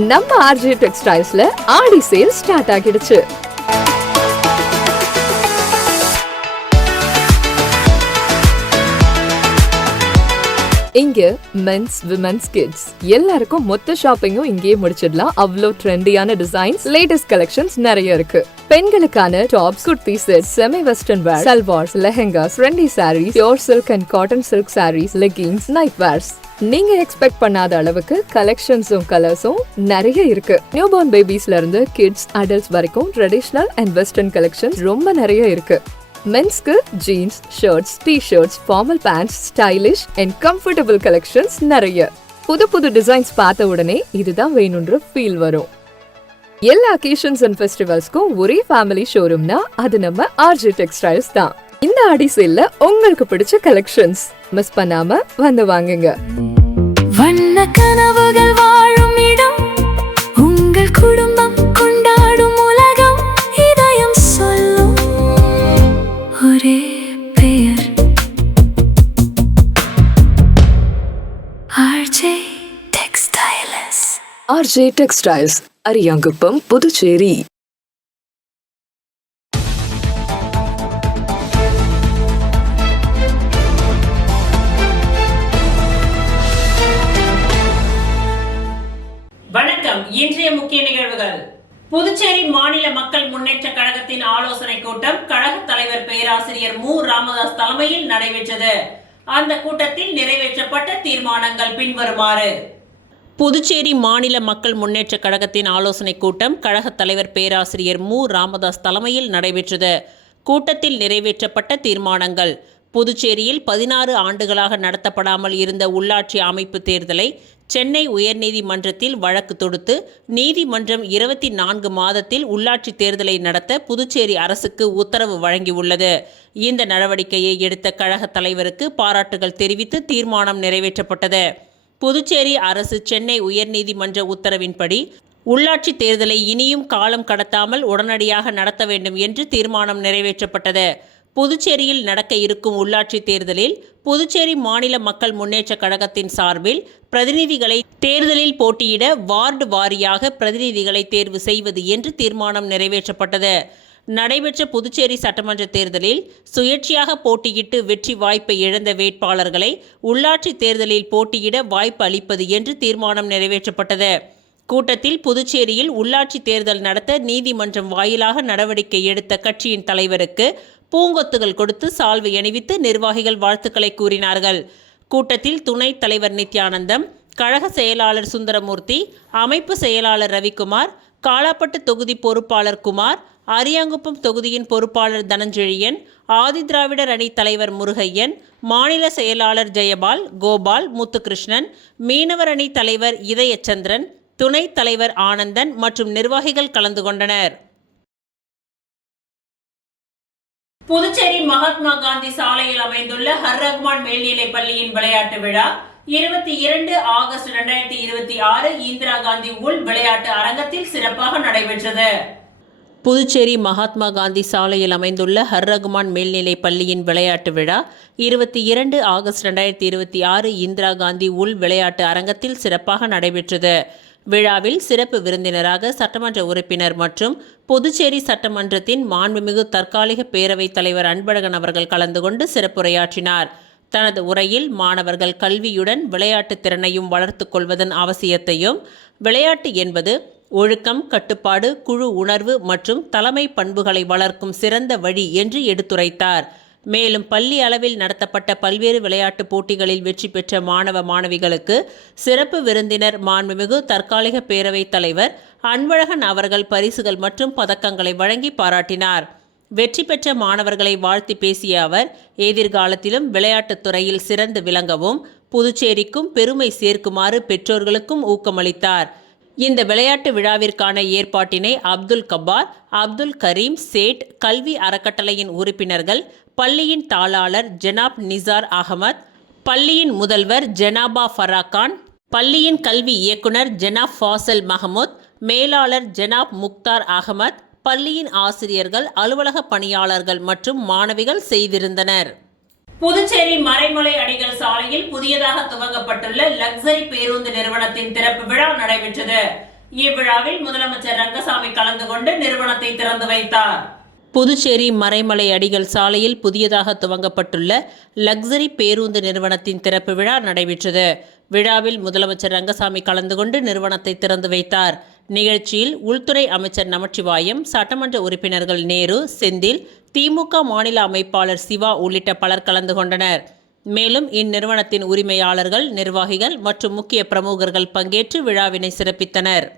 நம்ம ஆர்ஜே டெக்ஸ்டைல்ஸ்ல ஆடி sale start ஆகிடுச்சு. இங்க மென்ஸ், விமென்ஸ், கிட்ஸ் எல்லாருக்கும் மொத்த ஷாப்பிங்கும் இங்கேயே முடிச்சிடலாம். அவ்வளோ ட்ரெண்டியான டிசைன்ஸ், லேட்டஸ்ட் கலெக்ஷன்ஸ் நிறைய இருக்கு. பெண்களுக்கான tops, kurti set, semi western wear, salwars, lehengas, trendy sarees, pure silk and cotton silk sarees, leggings, night wears, நீங்க எக்ஸ்பெக்ட் பண்ணாத அளவுக்கு கலெக்ஷன்ஸும் கலர்ஸும் நிறைய இருக்கு. நியூ பார்ன் பேபிஸ்ல இருந்து கிட்ஸ், அடல்ட்ஸ் வரைக்கும் ட்ரெடிஷனல் அண்ட் வெஸ்டர்ன் கலெக்ஷன்ஸ் ரொம்ப நிறைய இருக்கு. மென்ஸ்க்கு jeans, shirts, t-shirts, formal pants, stylish and comfortable collections நிறைய. புது புது டிசைன்ஸ் பார்த்த உடனே இதுதான் வேணும்ன்ற ஃபீல் வரும். எல்லா அக்கேஷன்ஸ் அண்ட் ஃபெஸ்டிவல்ஸ்க்கும் ஒரே ஃபேமிலி ஷோரூம்னா அது நம்ம ஆர்ஜே டெக்ஸ்டைல்ஸ் தான். இந்த ஆடி சேல்ல உங்களுக்கு பிடிச்ச கலெக்ஷன்ஸ் மிஸ் பண்ணாம வந்து வாங்குங்க. வண்ண கனவுகள் வாழும் இடம், உங்கள் குடும்பம் கொண்டாடும் உலகம், இதயம் சொல்லும் ஒரே பெயர், RJ textiles. RJ textiles, Ariyankuppam, Puducherry. வணக்கம். இன்றைய முக்கிய நிகழ்வுகள். புதுச்சேரி மாநில மக்கள் முன்னேற்ற கழகத்தின் ஆலோசனை கூட்டம் கழக தலைவர் பேராசிரியர் மு. ராமதாஸ் தலைமையில் நடைபெற்றது. அந்த கூட்டத்தில் நிறைவேற்றப்பட்ட தீர்மானங்கள் பின்வருமாறு. புதுச்சேரி மாநில மக்கள் முன்னேற்ற கழகத்தின் ஆலோசனை கூட்டம் கழக தலைவர் பேராசிரியர் மு. ராமதாஸ் தலைமையில் நடைபெற்றது. கூட்டத்தில் நிறைவேற்றப்பட்ட தீர்மானங்கள்: புதுச்சேரியில் 16 ஆண்டுகளாக நடத்தப்படாமல் இருந்த உள்ளாட்சி அமைப்பு தேர்தலை சென்னை உயர்நீதிமன்றத்தில் வழக்கு தொடுத்து நீதிமன்றம் 24 மாதத்தில் உள்ளாட்சி தேர்தலை நடத்த புதுச்சேரி அரசுக்கு உத்தரவு வழங்கியுள்ளது. இந்த நடவடிக்கையை எடுத்த கழக தலைவருக்கு பாராட்டுகள் தெரிவித்து தீர்மானம் நிறைவேற்றப்பட்டது. புதுச்சேரி அரசு சென்னை உயர்நீதிமன்ற உத்தரவின்படி உள்ளாட்சி தேர்தலை இனியும் காலம் கடத்தாமல் உடனடியாக நடத்த வேண்டும் என்று தீர்மானம் நிறைவேற்றப்பட்டது. புதுச்சேரியில் நடக்க இருக்கும் உள்ளாட்சி தேர்தலில் புதுச்சேரி மாநில மக்கள் முன்னேற்ற கழகத்தின் சார்பில் பிரதிநிதிகளை தேர்தலில் போட்டியிட வார்டு வாரியாக பிரதிநிதிகளை தேர்வு செய்வது என்று தீர்மானம் நிறைவேற்றப்பட்டது. நடைபெற்ற புதுச்சேரி சட்டமன்ற தேர்தலில் சுயேட்சையாக போட்டியிட்டு வெற்றி வாய்ப்பை இழந்த வேட்பாளர்களை உள்ளாட்சி தேர்தலில் போட்டியிட வாய்ப்பு அளிப்பது என்று தீர்மானம் நிறைவேற்றப்பட்டது. கூட்டத்தில் புதுச்சேரியில் உள்ளாட்சி தேர்தல் நடத்த நீதிமன்றம் வாயிலாக நடவடிக்கை எடுத்த கட்சியின் தலைவருக்கு பூங்கொத்துகள் கொடுத்து சால்வை அணிவித்து நிர்வாகிகள் வாழ்த்துக்களை கூறினார்கள். கூட்டத்தில் துணைத் தலைவர் நித்யானந்தம், கழக செயலாளர் சுந்தரமூர்த்தி, அமைப்பு செயலாளர் ரவிக்குமார், காலாப்பட்டு தொகுதி பொறுப்பாளர் குமார், அரியாங்குப்பம் தொகுதியின் பொறுப்பாளர் தனஞ்செழியன், ஆதிதிராவிடர் அணி தலைவர் முருகையன், மாநில செயலாளர் ஜெயபால், கோபால், முத்துகிருஷ்ணன், மீனவர் அணி தலைவர் இதயச்சந்திரன், துணைத் தலைவர் ஆனந்தன் மற்றும் நிர்வாகிகள் கலந்து கொண்டனர். புதுச்சேரி மகாத்மா காந்தி சாலையில் அமைந்துள்ள ஹர் ரஹ்மான் மேல்நிலைப் பள்ளியின் விளையாட்டு விழா 22 ஆகஸ்ட் 2026 இந்திரா காந்தி உள் விளையாட்டு அரங்கத்தில் சிறப்பாக நடைபெற்றது. புதுச்சேரி மகாத்மா காந்தி சாலையில் அமைந்துள்ள ஹர் ரஹ்மான் மேல்நிலைப் பள்ளியின் விளையாட்டு விழா 22 ஆகஸ்ட் 2026 இந்திரா காந்தி உள் விளையாட்டு அரங்கத்தில் சிறப்பாக நடைபெற்றது. விழாவில் சிறப்பு விருந்தினராக சட்டமன்ற உறுப்பினர் மற்றும் புதுச்சேரி சட்டமன்றத்தின் மாண்புமிகு தற்காலிக பேரவைத் தலைவர் அன்பழகன் அவர்கள் கலந்து கொண்டு சிறப்புரையாற்றினார். தனது உரையில் மாணவர்கள் கல்வியுடன் விளையாட்டு திறனையும் வளர்த்து கொள்வதன் அவசியத்தையும், விளையாட்டு என்பது ஒழுக்கம், கட்டுப்பாடு, குழு உணர்வு மற்றும் தலைமை பண்புகளை வளர்க்கும் சிறந்த வழி என்று எடுத்துரைத்தார். மேலும் பள்ளி அளவில் நடத்தப்பட்ட பல்வேறு விளையாட்டுப் போட்டிகளில் வெற்றி பெற்ற மாணவ மாணவிகளுக்கு சிறப்பு விருந்தினர் மாண்புமிகு தற்காலிக பேரவைத் தலைவர் அன்பழகன் அவர்கள் பரிசுகள் மற்றும் பதக்கங்களை வழங்கி பாராட்டினார். வெற்றி பெற்ற மாணவர்களை வாழ்த்தி பேசிய அவர், எதிர்காலத்திலும் விளையாட்டுத் துறையில் சிறந்து விளங்கவும் புதுச்சேரிக்கும் பெருமை சேர்க்குமாறு பெற்றோர்களுக்கும் ஊக்கமளித்தார். இந்த விளையாட்டு விழாவிற்கான ஏற்பாட்டினை அப்துல் கப்பார், அப்துல் கரீம் சேட், கல்வி அறக்கட்டளையின் உறுப்பினர்கள், பள்ளியின் தாளாளர் ஜனாப் நிசார் அகமத், பள்ளியின் முதல்வர் ஜனாபா ஃபராக்கான், பள்ளியின் கல்வி இயக்குனர் ஜனாப் ஃபாசல் மஹமூத், மேலாளர் ஜனாப் முக்தார் அகமத், பள்ளியின் ஆசிரியர்கள், அலுவலக பணியாளர்கள் மற்றும் மாணவிகள் செய்திருந்தனர். புதுச்சேரி மறைமலை அடிகள் சாலையில் புதியதாக துவங்கப்பட்டுள்ள லக்ஸரி பேருந்து நிறுவனத்தின் திறப்பு விழா நடைபெற்றது. இவ்விழாவில் முதலமைச்சர் ரங்கசாமி கலந்து கொண்டு நிறுவனத்தை திறந்து வைத்தார். புதுச்சேரி மறைமலை அடிகள் சாலையில் புதியதாக துவங்கப்பட்டுள்ள லக்ஸரி பேருந்து நிறுவனத்தின் திறப்பு விழா நடைபெற்றது. விழாவில் முதலமைச்சர் ரங்கசாமி கலந்து கொண்டு நிறுவனத்தை திறந்து வைத்தார். நிகழ்ச்சியில் உள்துறை அமைச்சர் நமச்சிவாயம், சட்டமன்ற உறுப்பினர்கள் நேரு, செந்தில், திமுக மாநில அமைப்பாளர் சிவா உள்ளிட்ட பலர் கலந்து கொண்டனர். மேலும் இந்நிறுவனத்தின் உரிமையாளர்கள், நிர்வாகிகள் மற்றும் முக்கிய பிரமுகர்கள் பங்கேற்று விழாவினை சிறப்பித்தனர்.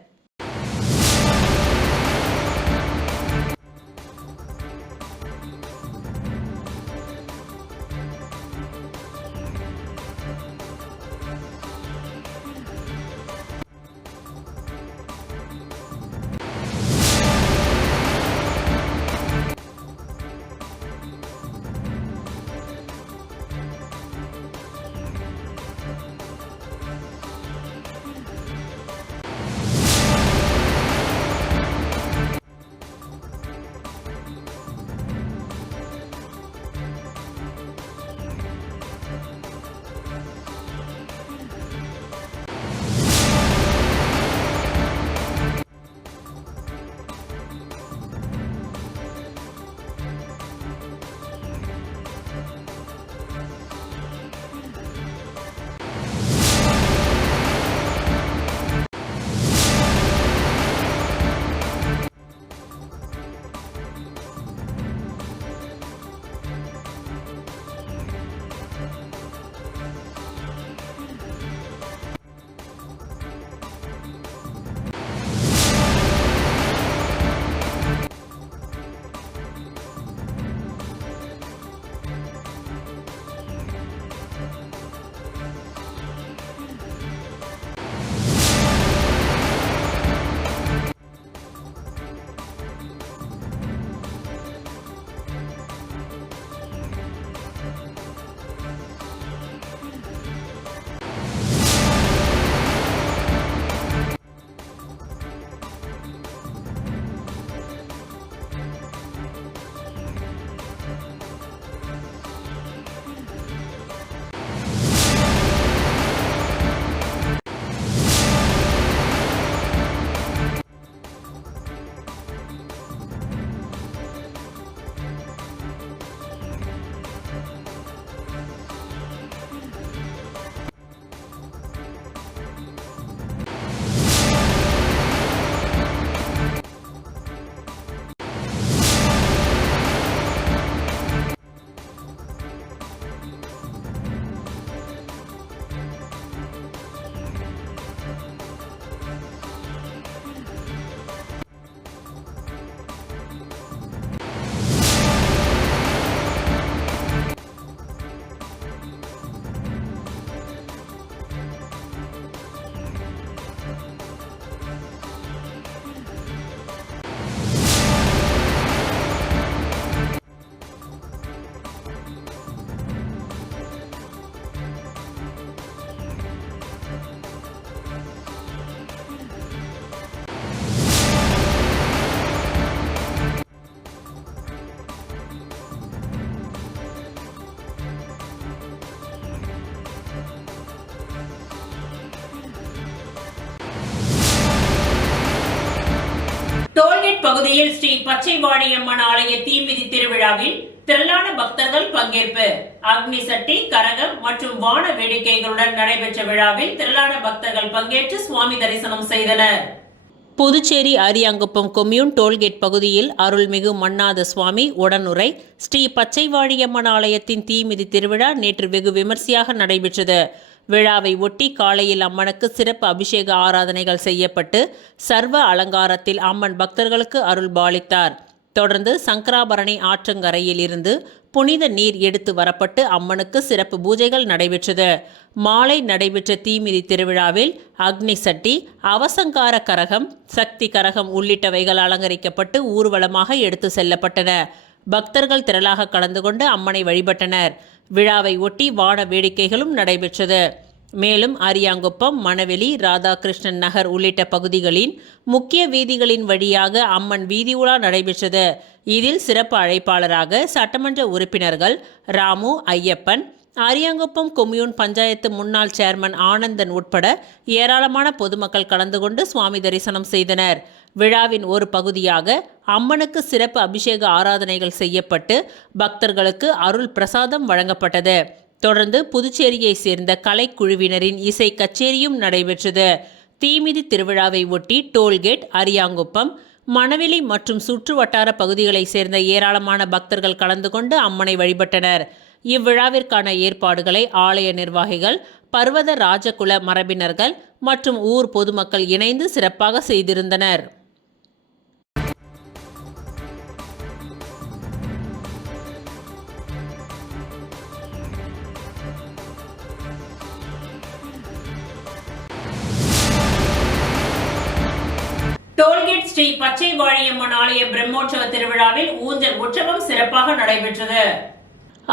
டோல்கேட் பகுதியில் ஸ்ரீ பச்சைவாடியம்மன் ஆலய தீமிதி திருவிழாவில் திரளான பக்தர்கள் பங்கேற்பு. அக்னி சட்டி, கரகம் மற்றும் வான வேடிக்கைகளுடன் நடைபெற்ற விழாவில் திரளான பக்தர்கள் பங்கேற்று சுவாமி தரிசனம் செய்தனர். புதுச்சேரி அரியாங்குப்பம் கொம்யூன் டோல்கேட் பகுதியில் அருள்மிகு மன்னாத சுவாமி உடனுரை ஸ்ரீ பச்சைவாடியம்மன் ஆலயத்தின் தீமிதி திருவிழா நேற்று வெகு விமர்சையாக நடைபெற்றது. விழாவை ஒட்டி காலையில் அம்மனுக்கு சிறப்பு அபிஷேக ஆராதனைகள் செய்யப்பட்டு சர்வ அலங்காரத்தில் அம்மன் பக்தர்களுக்கு அருள் பாலித்தார். தொடர்ந்து சங்கராபரணி ஆற்றங்கரையில் இருந்து புனித நீர் எடுத்து வரப்பட்டு அம்மனுக்கு சிறப்பு பூஜைகள் நடைபெற்றது. மாலை நடைபெற்ற தீமிதி திருவிழாவில் அக்னி சட்டி, அவசங்கார கரகம், சக்தி கரகம் உள்ளிட்டவைகள் அலங்கரிக்கப்பட்டு ஊர்வலமாக எடுத்து செல்லப்பட்டன. பக்தர்கள் திரளாக கலந்து கொண்டு அம்மனை வழிபட்டனர். விழாவை ஒட்டி வான வேடிக்கைகளும் நடைபெற்றது. மேலும் அரியாங்குப்பம், மணவெளி, ராதாகிருஷ்ணன் நகர் உள்ளிட்ட பகுதிகளின் முக்கிய வீதிகளின் வழியாக அம்மன் வீதி உலா நடைபெற்றது. இதில் சிறப்பு அழைப்பாளராக சட்டமன்ற உறுப்பினர்கள் ராமு, ஐயப்பன், அரியாங்குப்பம் கொம்யூன் பஞ்சாயத்து முன்னாள் சேர்மன் ஆனந்தன் உட்பட ஏராளமான பொதுமக்கள் கலந்து கொண்டு சுவாமி தரிசனம் செய்தனர். விழாவின் ஒரு பகுதியாக அம்மனுக்கு சிறப்பு அபிஷேக ஆராதனைகள் செய்யப்பட்டு பக்தர்களுக்கு அருள் பிரசாதம் வழங்கப்பட்டது. தொடர்ந்து புதுச்சேரியை சேர்ந்த கலைக்குழுவினரின் இசை கச்சேரியும் நடைபெற்றது. தீமிதி திருவிழாவை ஒட்டி டோல்கேட், அரியாங்குப்பம், மணவெளி மற்றும் சுற்று வட்டார பகுதிகளைச் சேர்ந்த ஏராளமான பக்தர்கள் கலந்து கொண்டு அம்மனை வழிபட்டனர். இவ்விழாவிற்கான ஏற்பாடுகளை ஆலய நிர்வாகிகள், பர்வத ராஜகுல மரபினர்கள் மற்றும் ஊர் பொதுமக்கள் இணைந்து சிறப்பாக செய்திருந்தனர். டோல்கேட் ஸ்ரீ பச்சை வாழியம்மன் ஆலய பிரம்மோற்சவ திருவிழாவில் ஊஞ்சல் உற்சவம் சிறப்பாக நடைபெற்றது.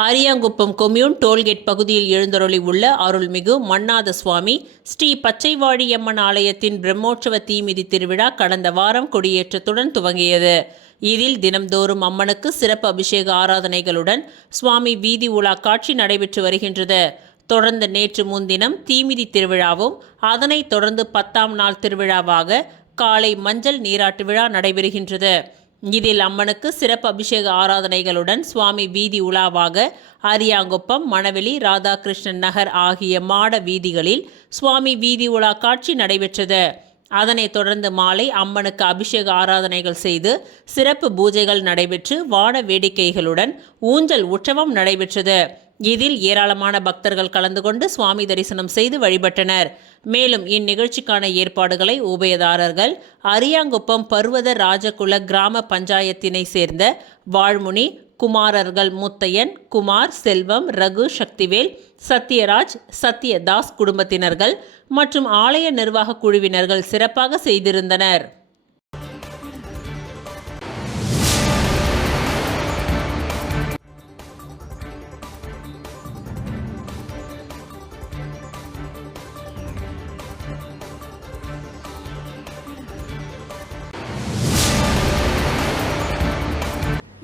அரியாங்குப்பம் கொம்யூன் டோல்கேட் பகுதியில் எழுந்தருளி உள்ள அருள்மிகு மன்னாத சுவாமி ஸ்ரீ பச்சைவாழியம்மன் ஆலயத்தின் பிரம்மோற்சவ தீமிதி திருவிழா கடந்த வாரம் கொடியேற்றத்துடன் துவங்கியது. இதில் தினம்தோறும் அம்மனுக்கு சிறப்பு அபிஷேக ஆராதனைகளுடன் சுவாமி வீதி உலா காட்சி நடைபெற்று வருகின்றது. தொடர்ந்து நேற்று முன்தினம் தீமிதி திருவிழாவும், அதனைத் தொடர்ந்து 10ஆம் நாள் திருவிழாவாக காலை மஞ்சள் நீராட்டு விழா நடைபெறுகின்றது. இதில் அம்மனுக்கு சிறப்பு அபிஷேக ஆராதனைகளுடன் சுவாமி வீதி உலாவாக அரியாங்குப்பம், மணவெளி, ராதாகிருஷ்ணன் நகர் ஆகிய மாட வீதிகளில் சுவாமி வீதி உலா காட்சி நடைபெற்றது. அதனைத் தொடர்ந்து மாலை அம்மனுக்கு அபிஷேக ஆராதனைகள் செய்து சிறப்பு பூஜைகள் நடைபெற்று வான வேடிக்கைகளுடன் ஊஞ்சல் உற்சவம் நடைபெற்றது. இதில் ஏராளமான பக்தர்கள் கலந்து கொண்டு சுவாமி தரிசனம் செய்து வழிபட்டனர். மேலும் இந்நிகழ்ச்சிக்கான ஏற்பாடுகளை உபயதாரர்கள் அரியாங்குப்பம் பர்வத ராஜகுல கிராம பஞ்சாயத்தினை சேர்ந்த வாழ்முனி குமாரர்கள் முத்தையன், குமார், செல்வம், ரகு, சக்திவேல், சத்யராஜ், சத்யதாஸ் குடும்பத்தினர்கள் மற்றும் ஆலய நிர்வாக குழுவினர்கள் சிறப்பாக செய்திருந்தனர்.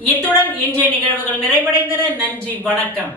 இத்துடன் இன்றைய நிகழ்வுகள் நிறைவடைந்தன. நன்றி, வணக்கம்.